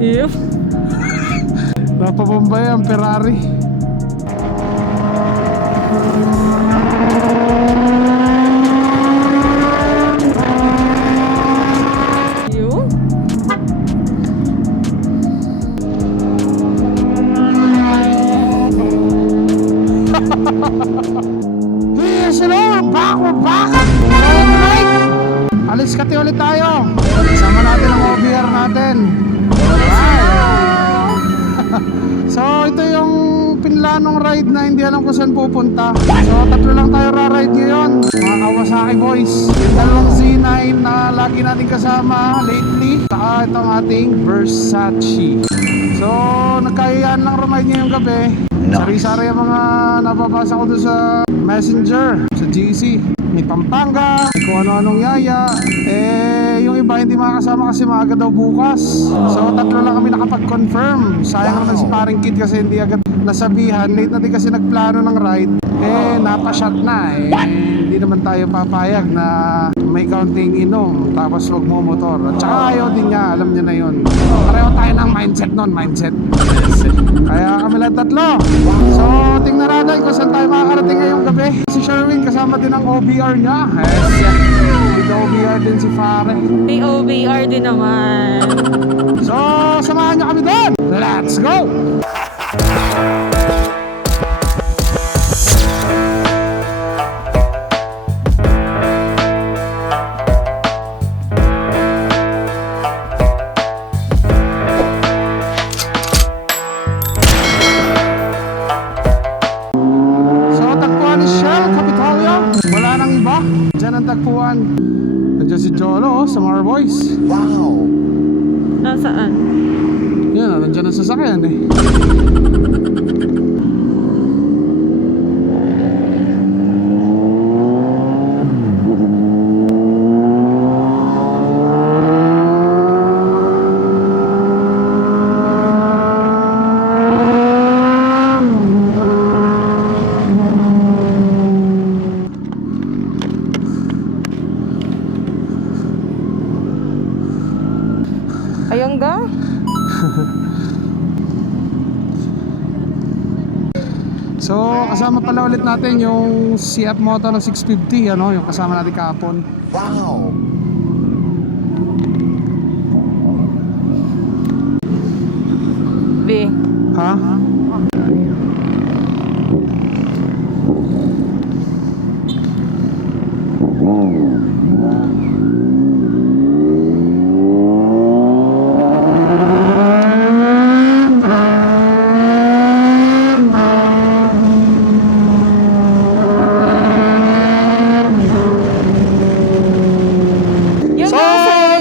Yep. Napabombay ang Ferrari. Yun. Yes, hello! We're back! Alright! Alis kati ulit tayo. Sama natin ang OBR natin. Alright! So, ito yung pinlanong ride na hindi alam kung saan pupunta. So, tatlo lang tayo ra-ride ngayon. Mga Kawasaki boys. Yung dalawang Z9 na lagi natin kasama lately. Saka itong ating Versace. So, nagkayaan lang ride ngayong gabi. Sari-sari ang mga nababasa ko doon sa Messenger, sa GC. May Pampanga, may kung ano-anong yaya. Yung iba hindi makakasama kasi maaga daw bukas. So tatlo lang kami nakapag-confirm. Sayang naman si paring Kid kasi hindi agad nasabihan. Late na din kasi nagplano ng ride. Napashot na hindi naman tayo papayag na may counting inom tapos wag mo motor. At saka ayaw din niya, alam niya na yun. Pareho tayo ng mindset nun, mindset. Kaya kami lang tatlo. So tingnan natin kung saan tayo makakarating ngayong gabi. Si Sherwin kasama din ang OBR niya. With OBR din si Fare. May OBR din naman. So samahan niyo kami doon. Let's go! Tagpuan. Nandiyan si Jolo sa Mar Boys. Wow! Nasaan? Yan, nandiyan ang sasakyan eh. Ayun ga? So, kasama pala ulit natin yung Seat Moto na 650, ano, yung kasama natin kahapon. Wow! B. Ha?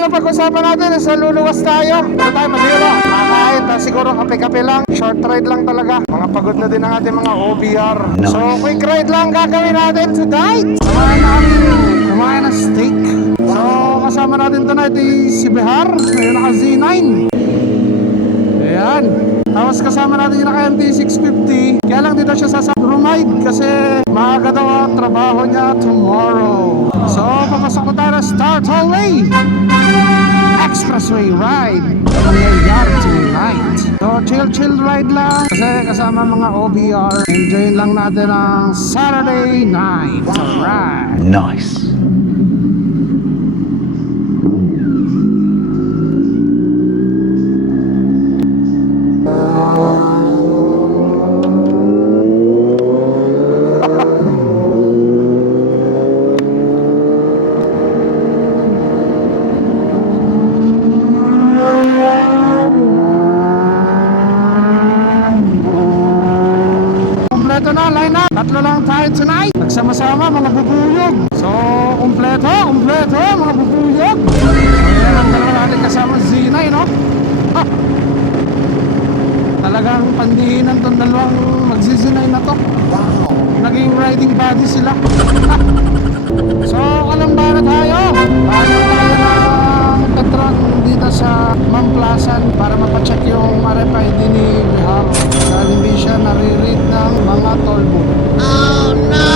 Pag-usapan natin sa luluwas tayo. Ito tayo masiro. Kakain, tapos siguro kape-kape lang. Short ride lang talaga. Mga pagod na din ang ating mga OBR. Nice. So quick ride lang gagawin natin tonight. Samahan namin kumain ng steak. So kasama natin tonight si Behar. Ngayon naka Z9. Ayan. Tapos kasama natin yung naka MT650. Kaya lang dito siya sa ride kasi maaga daw ang trabaho niya tomorrow. So papasok ko tayo na Star Tollway Expressway ride. Nangyayari tonight. So chill ride lang kasi kasama mga OBR. Enjoyin lang natin ang Saturday night ride. Nice. Tatlo lang tayo tonight. Nagsama-sama mga bubuyog. So, kumpleto mga bubuyog. So, yan ang dalawa natin kasama Z9, no? Ha! Talagang pandihinan tong dalawang magzi-Z9 na to. Wow! Naging riding buddy sila. So, kalamba na tayo. Tayo na magtatrunk dito sa Mamplasan para mapacheck yung RFID ni Bihar. Dahil hindi siya nare-read ng mga toll booth. Oh no!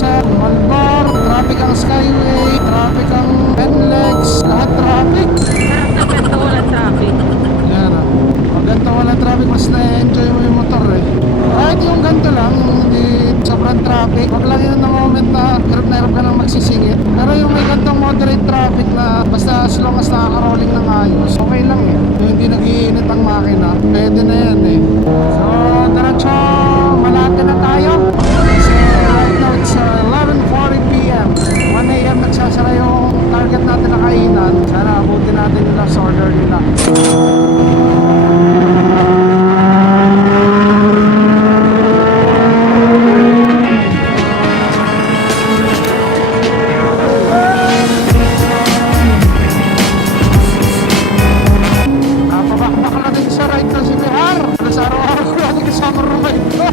sa Malbar, traffic ang Skyway, traffic ang NLEX, lahat traffic. Sarap na ganito walang traffic. Yan ah. Pag ganito wala traffic, mas na-enjoy mo yung motor eh. Kahit yung ganito lang, yung hindi sobrang traffic, wag lang yun na moment na hirap ka nang magsisingit. Pero yung may gantong moderate traffic na basta as long as nakaka-rolling ng ayos, okay lang eh. Yung hindi nag-iinit ang makina, pwede na yan eh. So, diretso, malate na tayo. So, right now it's 11:40 p.m. 1 a.m. nagsasara yung target natin na kainan. Sana abutin natin yung last order nila. Napabakbak na din sa ride na si Bihar. Sa araw-araw natin kasama ride to.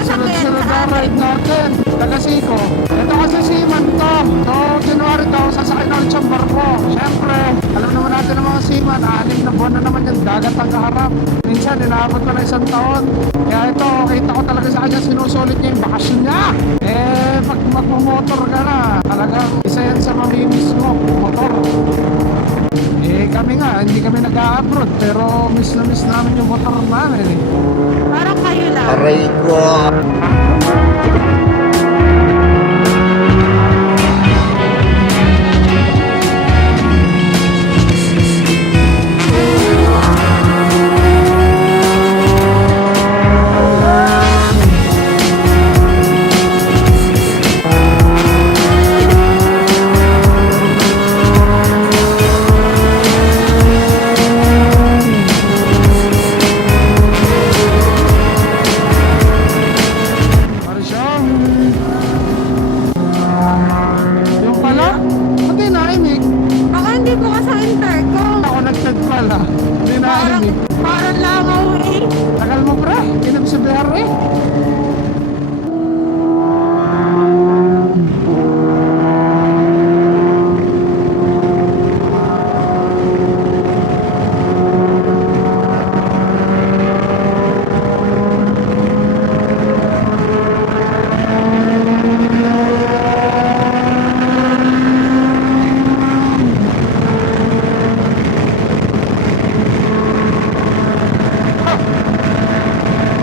Sunod-sunod na ride natin. Taga-Siko. Ito kasi si Seaman to. So, January daw, sasakay na ulit siyang barko. Siyempre, alam naman natin ang mga seaman, 6 na buwan na naman yung dagat ang kaharap. Minsan, inaabot ko na 1 taon. Kaya ito, kita ko talaga sa kanya, sinusulit niya yung bakasyon niya. Eh, pag magmumotor ka na, talagang isa yan sa mamimiss mo, motor. Eh, kami nga, hindi kami nag-a-abroad, pero miss na miss namin yung motor namin eh. Parang kayo lang. Aray ko. Marisyon. Yung pala, hindi naimik. Baka hindi ko ka sa intercom. Ako nag-chat pala. Hindi naimik. Parang langaw eh. Tagal mo pre, inam sa BR eh.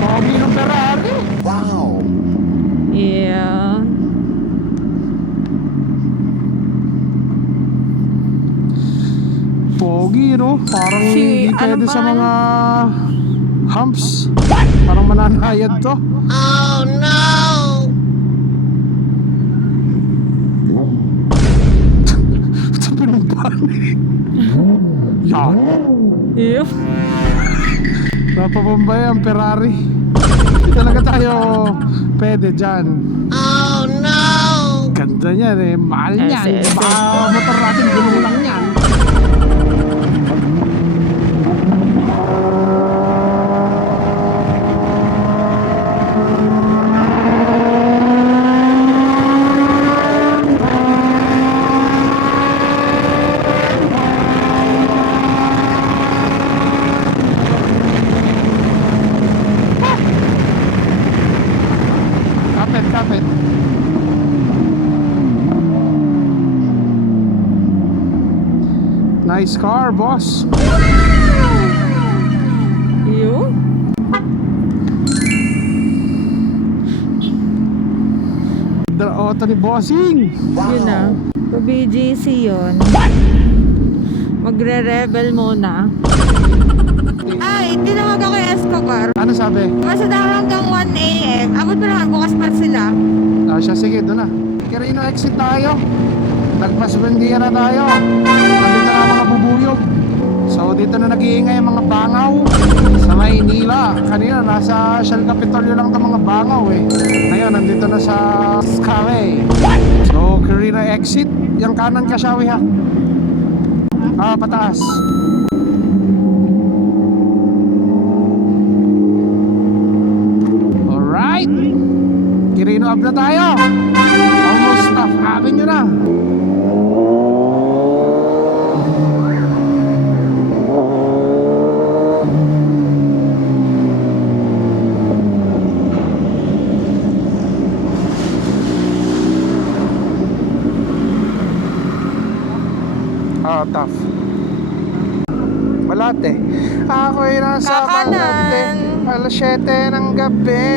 Pogi ng Ferrari. Wow. Yeah. Pogi no, parang Si- hindi pwede ano sa ba? mga humps. Parang mananayad to. Oh no! Sa pinumpan. Yan. Ew. Napabombay ang Ferrari. Hindi talaga tayo pwede dyan. Oh no! Ganda niyan eh, mahal niyan. SS. Baka motor natin gulong lang yan. Kapit. Nice car, boss. Ew. Auto ni Bossing. Yun na. So, BGC yun. Magre-rebel muna. Ay, tinawag ako yung Escobar. Ano sabi? Basta daw hanggang 1 a.m. Abot pa naman, bukas pa sila. Siya, sige, doon na. Quirino exit tayo. Lagpas Buendia na tayo. Nandito na ang mga bubuyog. So dito na nag-iingay ang mga bangaw sa Maynila. Kanina nasa Shell Capitolio lang itong mga bangaw eh. Ngayon nandito na sa Skyway. So Quirino exit. Yung kanan Kashawi ha. Pataas. Alright. Quirino up na tayo. Almost Staff Avenue na. tough. Malate. Ako'y nasa Kakanan. Malate. Alas 7 ng gabi.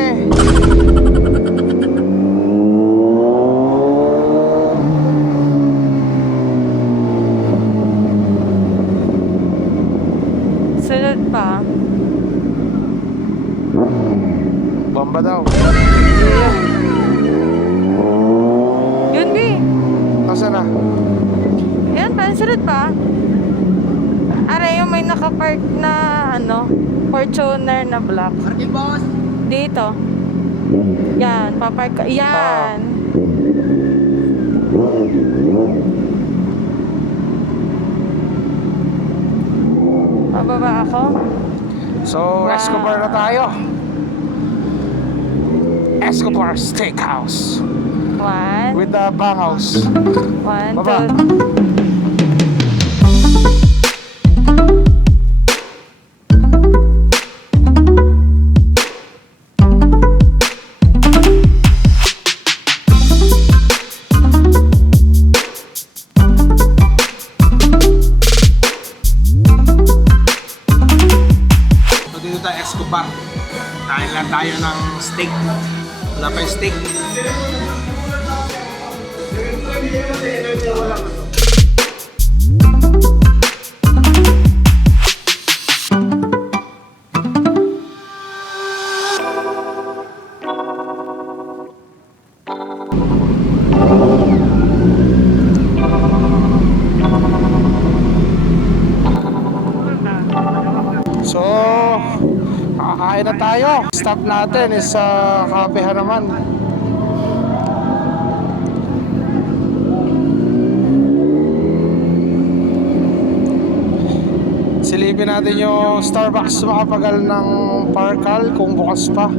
Sunod pa. Bomba daw. Yun, B. Nasaan na? Yan pa, sunod pa. Aray, yung may nakapark na, Fortuner na black. Parking boss. Dito. Yan, papark ka. Yan. Mababa ako. So, Wow. Escobar na tayo. Escobar Steakhouse. One, With the banghouse. one, Baba. two. So, dito tayo Escobar. Kain lang tayo ng steak. Wala pa yung steak. So, kakain na tayo. Stop natin is sa Kapehan naman. Silipin natin yung Starbucks makapagal ng Parkal kung bukas pa.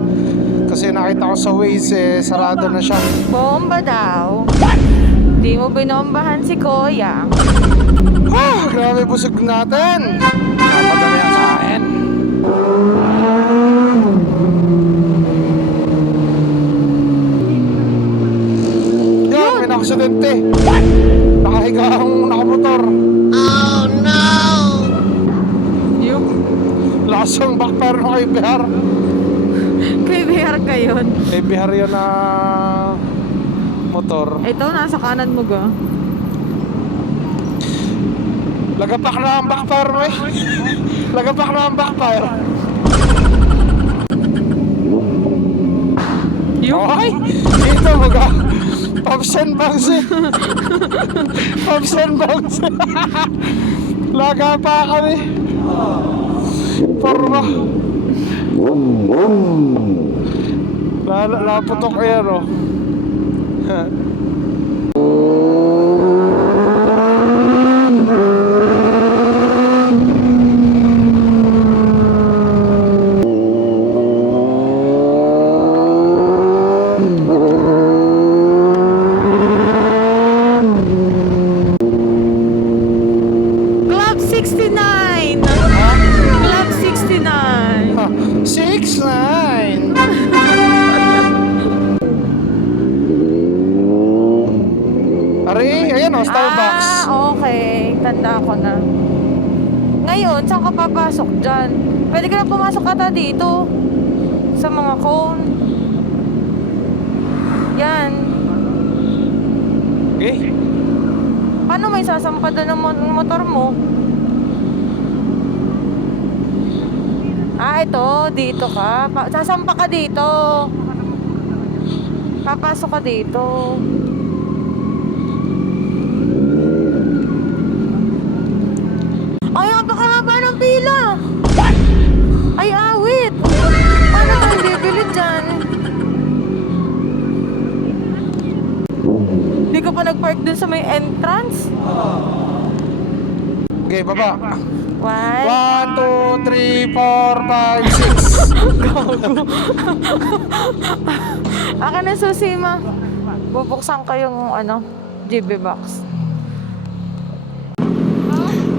Kasi nakita ko sa Waze sarado na siya. Bomba daw. Di mo binombahan si Kuya. Grabe busog natin. Napadami ang kain. Yan, may nakaksidente. Nakahiga ang nakamotor. Oh no! Yung Lasang backfire na kay Bihar. kay BR ka yun. Kay Bihar yun na motor. Ito, nasa kanan mo ga. Lagapak na ang backfire mo eh. Lagapak na ang backfire. Yung Okay, dito mga Pops and Bangs eh. Pops and Bangs. Laga pa kami. Porma. Laputok yan oh. Club 69! Club 69! 6'9". Ari, ayan oh, Starbucks. Okay. Tanda ko na. Ngayon, saan ka papasok dyan? Pwede ka na pumasok ata dito. Sa mga cone. Yan. Okay. Paano may sasampadan ng motor mo? Ito. Dito ka. Sasampa ka dito. Papasok ka dito. Ay, napakahaba ng pila. Ay, awit. Paano tayo bibili dyan? Hindi ka pa nag-park dun sa may entrance? Okay, baba. 1, 2, 3, 4, 5, 6. One. Akin na susi, ma. Bubuksan ko yung GB box.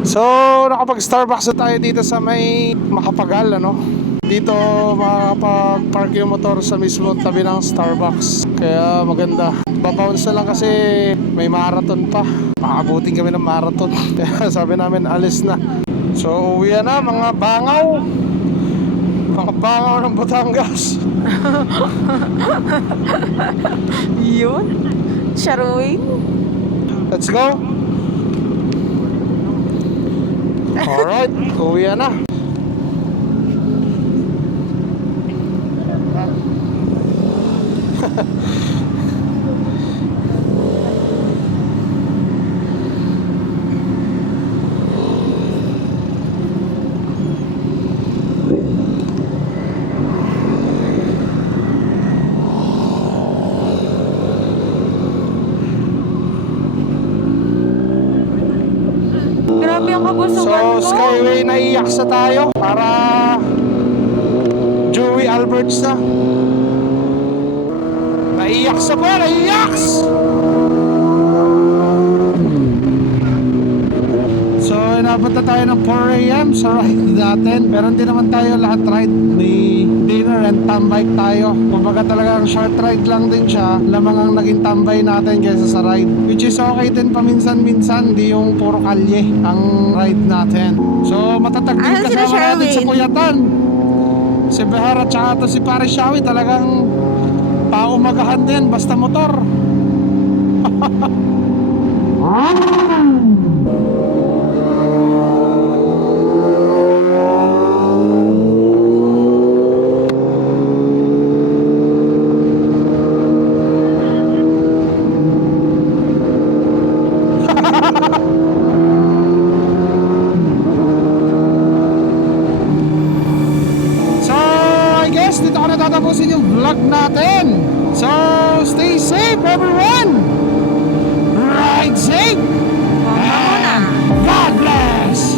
So, nakapag-Starbucks na tayo dito sa may Makapagal, ano? Dito makakapag-park yung motor sa mismo tabi ng Starbucks. Kaya maganda. Babounce na lang kasi may marathon pa. Makakabuting kami ng marathon. Kaya sabi namin alis na. So uwi na mga bangaw. Mga bangaw ng Batangas. Yun. Sharuin. Let's go. Alright, uwi na. Grabe ang kabusugan So, ko. Skyway, naiyak sa tayo para Joey Alberts na. Naiyak sa po, naiyak! So, inabot na tayo ng 4 a.m. sa ride natin. Pero hindi naman tayo lahat ride. May dinner and tambay tayo. Kumbaga talagang short ride lang din siya. Lamang ang naging tambay natin kaysa sa ride. Which is okay din paminsan-minsan. Di yung puro kalye ang ride natin. So, matatag din Ano sila, kasama natin sa Sherwin? Puyatan. Si Behar at saka to si Pare Shawi talagang paumagahan din basta motor. So, I guess dito ko na tatapusin yung vlog natin. So, stay safe everyone! Ride safe! And God bless!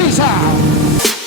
Peace out!